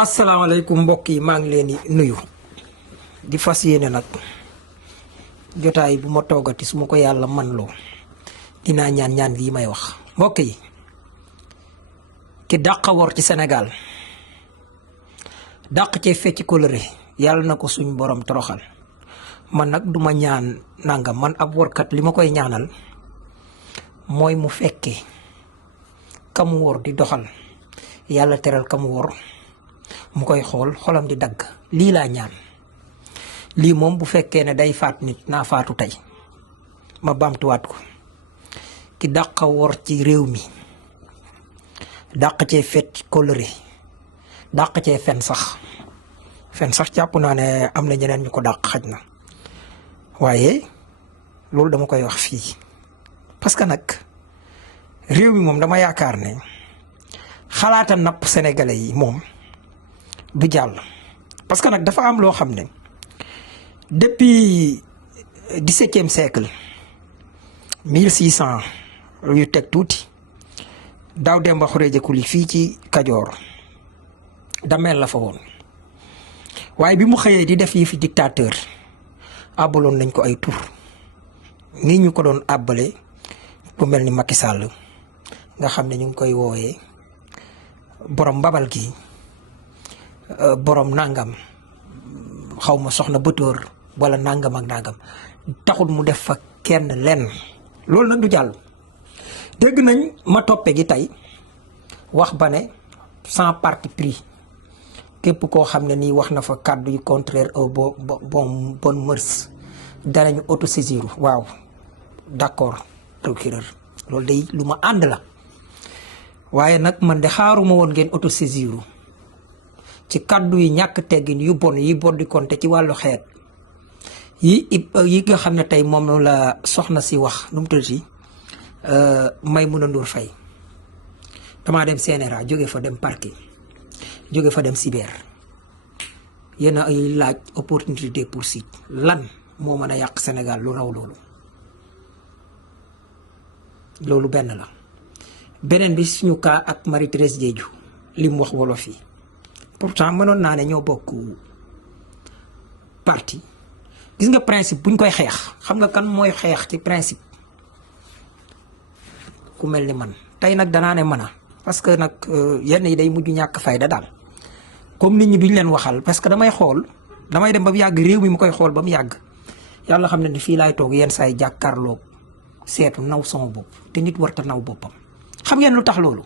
asalaamaaleykum mbokk yi maa ngi leen di nuyu di fas yéene nag jotaay bu ma toogati su ma ko yàlla man loo dinaa ñaan lii may wax mbokk yi ki dàq wor ci Sénégal dàq cee fecc coloré yàlla na ko suñ borom toroxal man nag duma ñaan nangam man ab workat li ma koy ñaanal mooy mu fekke kamu wor di doxal yàlla teral kamu wor mu koy xool xolam di dagg lii laa ñaan lii moom bu fekkee ne day faat nit naa faatu tey ma baamtuwaat ko ki dàq wor ci réew mi dàq cee fet coloré dàq cee fen sax jàpp naa ne am na ñeneen ñu ko dàq xaj na waaye loolu dama koy wax fii parce que nag réew mi moom dama yaakaar ne xalaata napp sénégalais yi moom du jàll parce que nag dafa am loo xam ne depuis 17e siècle 1600 yu teg tuuti daaw Demba Xureja Kuli fii ci Kajoor dameel la fa woon waaye bi mu xëyee di def yi fi dictateur àbbaloon nañ ko ay tur nii ñu ko doon àbbale bu mel ni Macky Sall nga xam ne ñu ngi koy wooyee borom mbabal gi borom nangam xaw ma soxna bëtóor wala nangam ak nangam taxul mu def fa kenn lenn loolu nag du jàll. dégg nañ ma toppe gi tey wax ba ne sans parti pris képp koo xam ne nii wax na fa kàddu yu contraire au bonne mœurs danañu autosaisir waaw d'accord procureur loolu day lu ma ànd la waaye nag man de xaaruma woon ngeen autosaisir ci kàddu yi ñàkk teggin yu bon yi bon di konte ci wàllu xeet yi nga xam ne tey moom la soxna si wax nu mu tuddati Maimouna Ndour Faye damaa dem CNRA jóge fa dem parquet jóge fa dem cyber yéen a ay laaj opportunité de poursuite lan moo mën a yàq Sénégal lu raw loolu benn la beneen bi suñu cas ak Marie Thérèse Diédhiou li mu wax wolof yi pourtant mënoon naa ne ñoo bokk parti gis nga principe buñ koy xeex xam nga kan mooy xeex ci principe ku mel ni man tey nag danaa ne mën a parce que nag yenn yi day mujj ñàkk fayda daal comme nit ñi duñ leen waxal parce que damay xool damay dem ba mu yàgg réew mi mu koy xool ba mu yàgg yàlla xam ne ni fii laay toog yenn saa yi jàkkaarloo seetu naw sama bopp te nit warta naw boppam xam ngeen lu tax loolu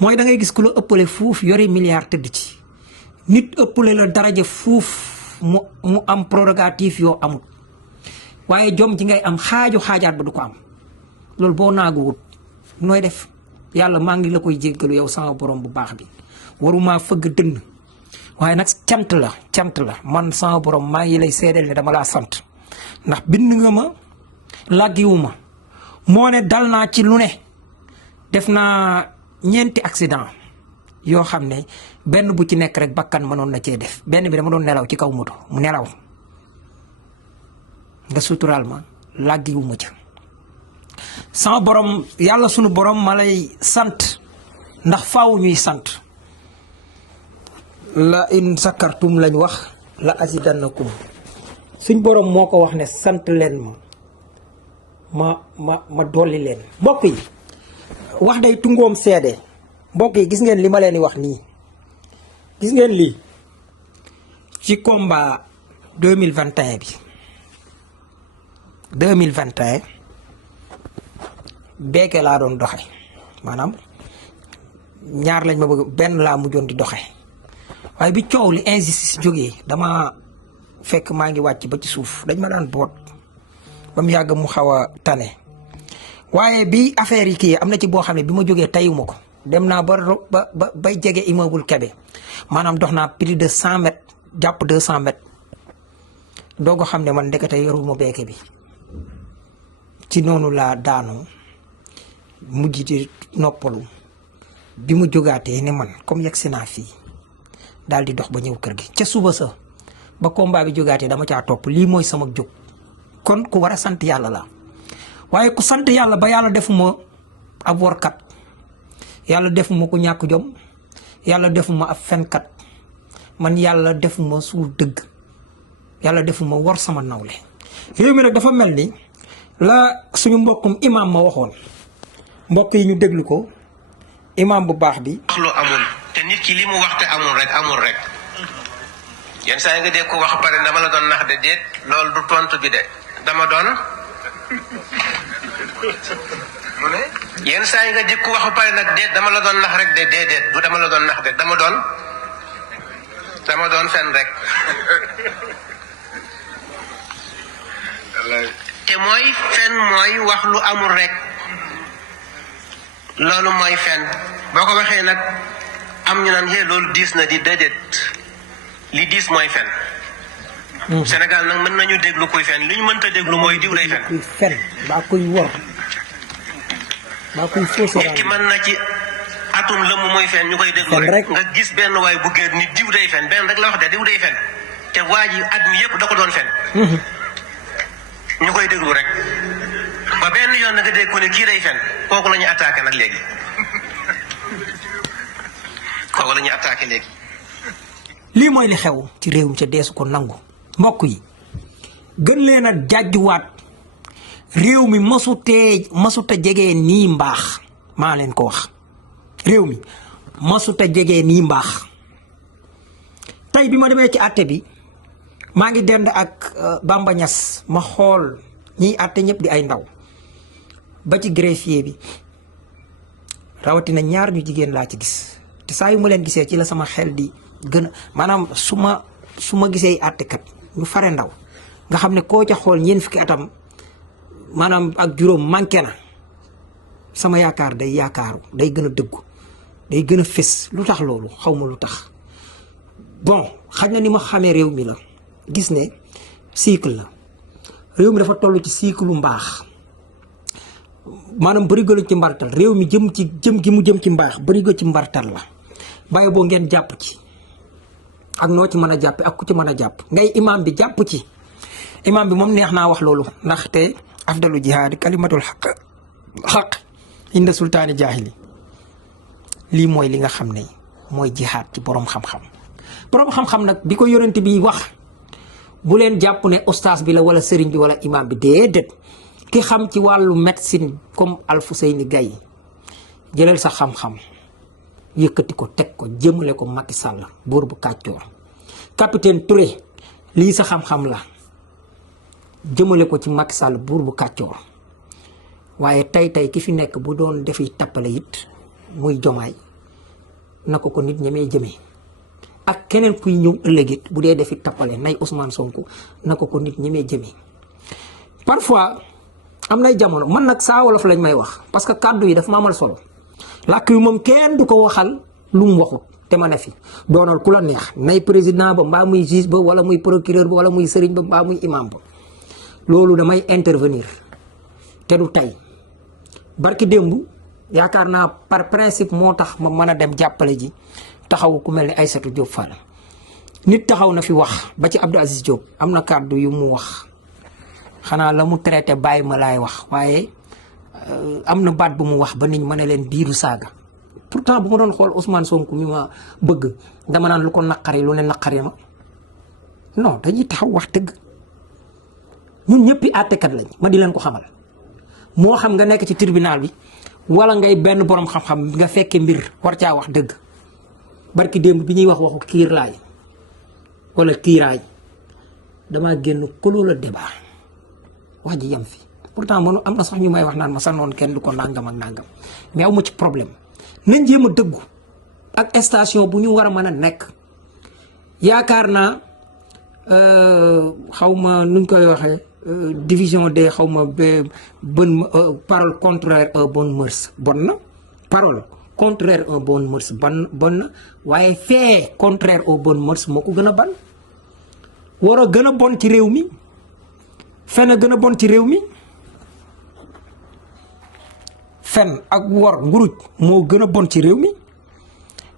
mooy da ngay gis ku la ëppale fuuf yore milliard tëdd ci nit ëppale la daraja fuuf mu am prérogative yoo amul waaye jom ji ngay am xaajaat ba du ko am loolu boo naagu wut nooy def yàlla maa ngi la koy jéggalu yow sama borom bu baax bi waruma fëgg dënn waaye nag cant la man sama borom maa ngi lay seedeel ne dama laa sant ndax bind nga ma làggiwu ma moo ne dal naa ci lu ne def naa ñeenti accident yoo xam ne benn bu ci nekk rek bakkan mënoon na cee def benn bi dama doon nelaw ci kaw moto mu nelaw nga suturaal ma làggiwu ma ca sama borom yàlla sunu borom ma lay sant ndax faaw ñuy sant la in sakartum lañ wax la azidannakum suñ borom moo ko wax ne sant leen ma dolli leen mbokk yi wax day tungoom seede mbokk yi gis ngeen li ma leen di wax nii gis ngeen lii ci combat 2021 bi 2021 beeke laa doon doxe maanaam ñaar lañ ma bëgg benn laa mujjoon di doxe waaye bi coow li injustice jógee dama fekk maa ngi wàcc ba ci suuf dañ ma daan boot ba mu yàgg mu xaw a tane waaye bi affaire yi kii am na ci boo xam ne bi ma jógee tayuma ko dem naa ba bay jege immeuble Kébé maanaam dox naa plus de 100 mètres jàpp 200 mètres doo ko xam ne man ndekete yoruma beeke bi ci noonu laa daanoo mujj di noppalu bi mu jógaatee ne man comme yegg si naa fii daal di dox ba ñëw kër gi ca suba sa ba combat bi jógaatee dama caa topp lii mooy sama jóg kon ku war a sant yàlla la waaye ku sant yàlla ba yàlla defuma ab workat yàlla defuma ko ñàkk jom yàlla defuma ab fenkat man yàlla defuma suul dëgg yàlla defuma war sama nawle réew mi nag dafa mel ni la suñu mbokkum imam ma waxoon mbokk yi ñu déglu ko imam bu baax bi. wax lu amul te nit ki li mu wax te amul rek yenn saa yi nga dégg ko wax pare dama la doon nax de déet loolu du tontu bi de dama doon yenn saa yi nga dégg ko wax pare nag déet dama la doon nax rek de déedéet du dama la doon nax de dama doon fen rek te mooy fen mooy wax lu amul rek loolu mooy fen boo ko waxee nag am ñu naan loolu diis na di déedéet li diis mooy fen. Sénégal nag mën nañu déglu kuy fen li ñu mënta déglu mooy diw lay fen. kuy fen baa kuy wor baa kuy fausse. nit ki mën na ci atum lëmm muy fen ñu koy déglu rek nga gis benn waay bu géer ni diw day fen benn rek la wax de diw day fen te waa ji at mi yëpp da ko doon fen. ñu koy déglu rek ba benn yoon na nga dégg ko ne kii day fen kooku la ñu attaqué nag léegi kooku la ñu attaqué léegi. lii mooy li xew ci réew mi ca deesu ko nangu mbokk yi gën leen a jàjjuwaat réew mi masuta jegee nii mbaax maa leen ko wax réew mi masuta jegee nii mbaax tey bi ma demee ci àtte bi maa ngi dend ak Bamba Niass ma xool ñiy àtte ñëpp di ay ndaw ba ci greffier bi rawatina ñaar ñu jigéen laa ci gis te saa yu ma leen gisee ci la sama xel di gën a maanaam su ma gisee àttekat ñu fare ndaw nga xam ne koo ca xool ñeent fukki atam maanaam ak juróom manqué na sama yaakaar day gën a dëggu day gën a fés lu tax loolu xaw ma lu tax bon xaj na ni ma xamee réew mi la gis ne cycle la réew mi dafa toll ci cycle lu mbaax maanaam bërigo ci mbartal réew mi jëm gi mu jëm ci mbaax bërigo ci mbartal la bàyyi boo ngeen jàpp ci ak noo ci mën a jàppe ak ku ci mën a jàpp ngay imam bi jàpp ci imam bi moom neex naa wax loolu ndaxte afdalu jihaadi kalimatul xaq inda sultaani jaahili lii mooy li nga xam ne mooy jihaad ci borom xam-xam nag bi ko yonent bi wax bu leen jàpp ne ostaas bi la wala sëriñ bi wala imam bi déedéet ki xam ci wàllu médecine comme Alfousseyni Gaye jëlal sa xam-xam yëkkati ko teg ko jëmale ko Macky Sall buur bu kàccoor capitaine Touré lii sa xam-xam la jëmale ko ci Macky Sall buur bu kàccoor waaye tey ki fi nekk bu doon defi tappale it muy Jomaay na ko nit ñemee jëmee ak keneen kuy ñëw ëllëg it bu dee defi tappale nay Ousmane Sonko na ko nit ñemee jëmee parfois am nay jamono man nag saa wolof lañ may wax parce que kàddu yi dafa ma amal solo làkk yu moom kenn du ko waxal lu mu waxut te ma ne fi doonal ku la neex nay président ba mbaa muy juge ba wala muy procureur ba wala muy sëriñ ba mbaa muy imam ba loolu damay intervenir te du tey barki démb yaakaar naa par principe moo tax ma mën a dem jàppale ji taxaw ku mel ni Aïssatou Diop Fall nit taxaw na fi wax ba ci Abdou Aziz Diop am na kàddu yu mu wax xanaa la mu traité bàyyi ma laay wax waaye am na baat bu mu wax ba nit ñi mën a leen biiru saaga pourtant bu ma doon xool Ousmane Sonko mi ma bëgg dama naan lu ko naqari lu ne naqari ma non dañuy taxaw wax dëgg ñun ñëppi àttekat lañ ma di leen ko xamal moo xam nga nekk ci tribunal bi wala ngay benn borom xam-xam nga fekke mbir war caa wax dëgg barki démb bi ñuy wax waxu kiirlaay wala kiiraay damaa génn koloo la débat wax ji yem fi pourtant man am na sax ñu may wax naan ma sa noonu kenn du ko nangam ak nangam mais aw ma ci problème nañ jéem a dëggu ak station bu ñu war a mën a nekk yaakaar naa xaw ma nuñ koy waxee division des xaw ma bonne parole contraire un bonne mœurs bon na parole contraire un bonne mœurs bon na waaye fait contraire aux bonnes mœurs moo ko gën a ban war a gën a bon ci réew mi fen a gën a bon ci réew mi fen ak wor nguruj moo gën a bon ci réew mi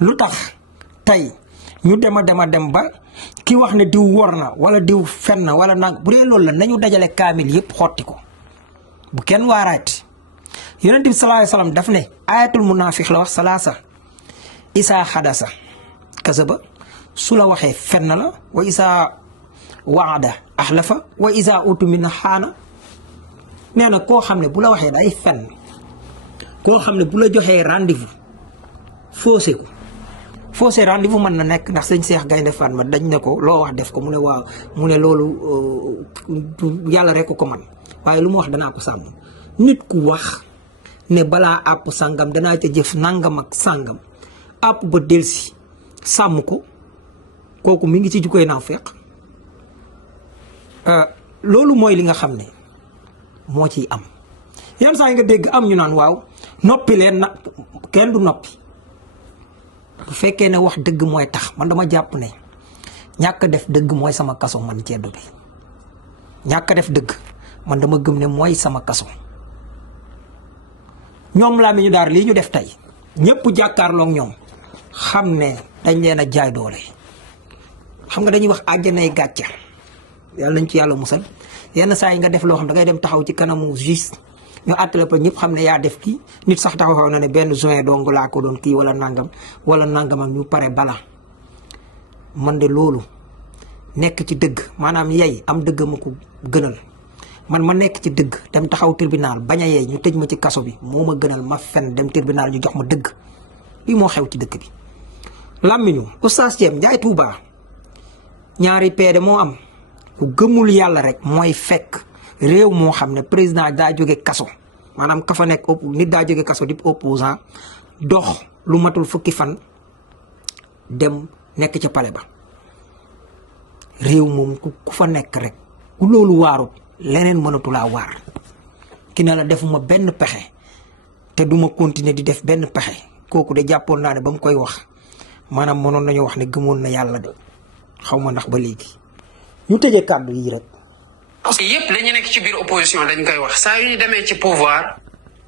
lu tax tey ñu dem ba ki wax ne diw wor na wala diw fen na wala nag bu dee loolu la nañu dajale kaamil yëpp xotti ko bu kenn waaraati yonent bi sallallahu alayhi wasallam daf ne ayatul munaafiq la wax salaasa isaa xadasa kasaba su la waxee fenn la wa isaa waada axlafa wa isaa utumina xaana nee na koo xam ne bu la waxee day fenn koo xam ne bu la joxee rendez-vous faussé rendez-vous mën na nekk ndax sëñ Cheikh Gaynde Fatma dañ ne ko loo wax def ko mu ne waaw mu ne loolu yàlla rek ko man waaye lu mu wax danaa ko sàmm nit ku wax ne balaa àpp sàngam danaa ca jëf nangam ak sàngam àpp ba delsi sàmm ko kooku mi ngi ci jukkoy naafeq loolu mooy li nga xam ne moo ciy am yenn saa yi nga dégg am ñu naan waaw noppi leen na kenn du noppi bu fekkee ne wax dëgg mooy tax man dama jàpp ne ñàkk def dëgg mooy sama kaso man ceddo bi ñàkk def dëgg man dama gëm ne mooy sama kaso ñoom laa mi ñu daar lii ñu def tey ñëpp jàkkaarloog ñoom xam ne dañ leen a jaay doole xam nga dañuy wax àjjanay gàcce yàlla nañ ci yàlla musal yenn saa yi nga def loo xam da ngay dem taxaw ci kanamu juge ñu àttale pa ñëpp xam ne yaa def kii nit sax taxaw na ne benn juin dong laa ko doon kii wala nangam ak ñu pare bala man de loolu nekk ci dëgg maanaam yey am dëgg ma ko gënal man ma nekk ci dëgg dem taxaw tribunal bañ a yey ñu tëj ma ci kaso bi moo ma gënal ma fen dem tribunal ñu jox ma dëgg lii moo xew ci dëkk bi. làmmiñu Oustaz Thiam Ndiaye Touba ñaari peede moo am ku gëmul yàlla rek mooy fekk réew moo xam ne président daa jóge kaso maanaam ka fa nekk nit daa jóge kaso di opposant dox lu matul fukki fan dem nekk ca pale ba réew moom ku fa nekk rek ku loolu waarut leneen mënatulaa waar ki ne la defuma benn pexe te duma continuer di def benn pexe kooku de jàppoon naa ne ba mu koy wax maanaam mënoon nañu wax ne gëmoon na yàlla de xaw ma ndax ba léegi ñu tëjee kàddu yi rek. parce que yëpp dañu nekk ci biir opposition dañ koy wax saa yu ñu demee ci pouvoir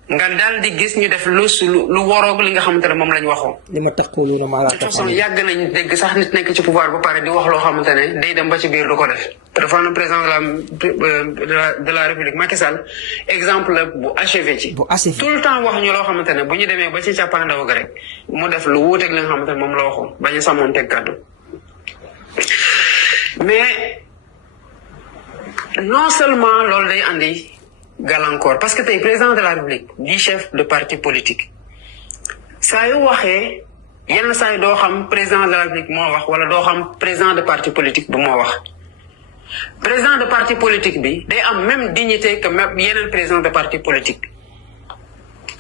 nga daal di gis ñu def lu waroog li nga xamante ne moom lañ waxoon. li ma taxawlu na maa la. de toute façon yàgg nañ dégg sax nit nekk ci pouvoir ba pare di wax loo xamante ne day dem ba ci biir du ko def. dafa am président de la république Macky Sall exemple la bu achevé ci. bu achevé tout le temps wax ñu loo xamante ne bu ñu demee ba ci càppaandaw ga rek mu def lu wuuteeg li nga xamante ne moom la waxoon bañ a sàmmoonteeg kàddu mais. non seulement loolu day andi gàllankoor parce que tey président de la république di chef de parti politique saa yu waxee yenn saa yi doo xam président de la république moo wax wala doo xam président de parti politique bu moo wax président de parti politique bi day am même dignité que même yeneen président de parti politique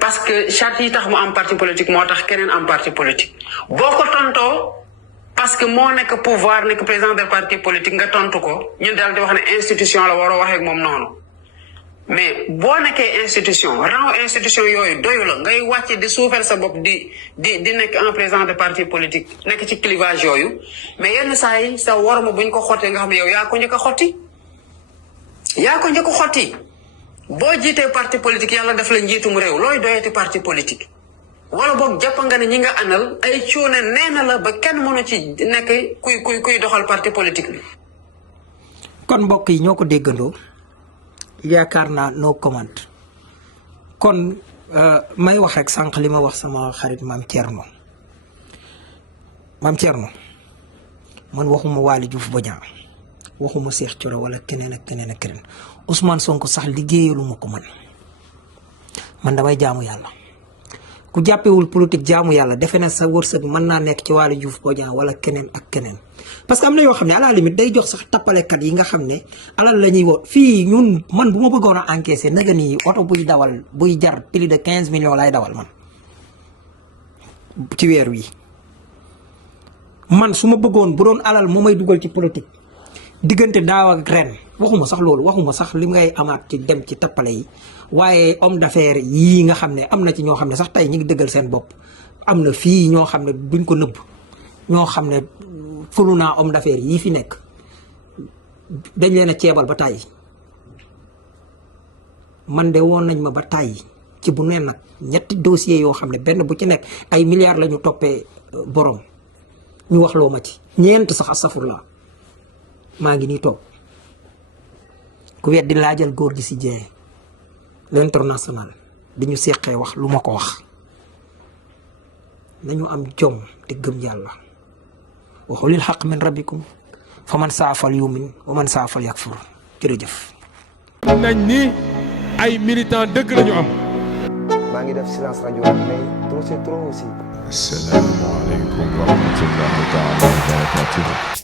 parce que charte yi tax mu am parti politique moo tax keneen am parti politique boo ko tontoo parce que moo nekk pouvoir nekk président de parti politique nga tontu ko ñun daal di wax ne institution la waroo waxee ak moom noonu mais boo nekkee institution rang institution yooyu doyu la ngay wàcce di suufeel sa bopp di nekk un président de parti politique nekk ci clivage yooyu mais yenn saa yi sa waruma buñ ko xottee nga xam ne yow yaa ko njëkk a xotti boo jiitee parti politique yàlla daf la njiitum réew looy doyati parti politique wala boog jàpp nga ne ñi nga àndal ay cuune nee na la ba kenn mënu ci nekk kuy doxal parti politique bi. kon mbokk yi ñoo ko déggandoo yaakaar naa no comment kon may wax rek sànq li ma wax sama xarit maam Thierno man waxuma Waly Diouf Bodiang waxuma Cheikh Thioro wala keneen ak keneen ak keneen Ousmane Sonko sax liggéeyalu ma ko man damay jaamu yàlla. ku jàppewul politique jaamu yàlla defe na sa wërsëg mën naa nekk ci Waly Diouf Bodiang wala keneen ak keneen parce que am na yoo xam ne à la limite day jox sax tappalekat yi nga xam ne alal la ñuy woo fii ñun man bu ma bëggoon a encaisser naga nii oto buy jar plus de 15 millions lay dawal man ci weer wi man su ma bëggoon bu doon alal moo may dugal ci politique diggante daaw ak ren waxuma sax loolu waxuma sax li ngay amaat ci dem ci tappale yi waaye homme d'affaires yii nga xam ne am na ci ñoo xam ne sax tey ñu ngi dëggal seen bopp am na fii ñoo xam ne buñ ko nëbb ñoo xam ne fulu naa homme d'affaires yii fi nekk dañ leen a ceebal ba tàyyi man de woon nañ ma ba tàyyi ci bu ne nag ñetti dossiers yoo xam ne benn bu ci nekk ay milliards la ñu toppee borom ñu wax loo ma ci ñeent sax astafurlaa maa ngi nii toog ku weddi laajal góor gi si Dieng l'international di ñu seqee wax lu ma ko wax nañu am jom te gëm yàlla wa qulil haqq min rabbikum fa man saafal yumin wa man saafal yakfur jërëjëf. nañ ni ay militant dëgg lañu am. maa ngi def silence rajo mais trop c'est trop aussi. Assalamu alaikum wa rahmatullahi wa barakatuh.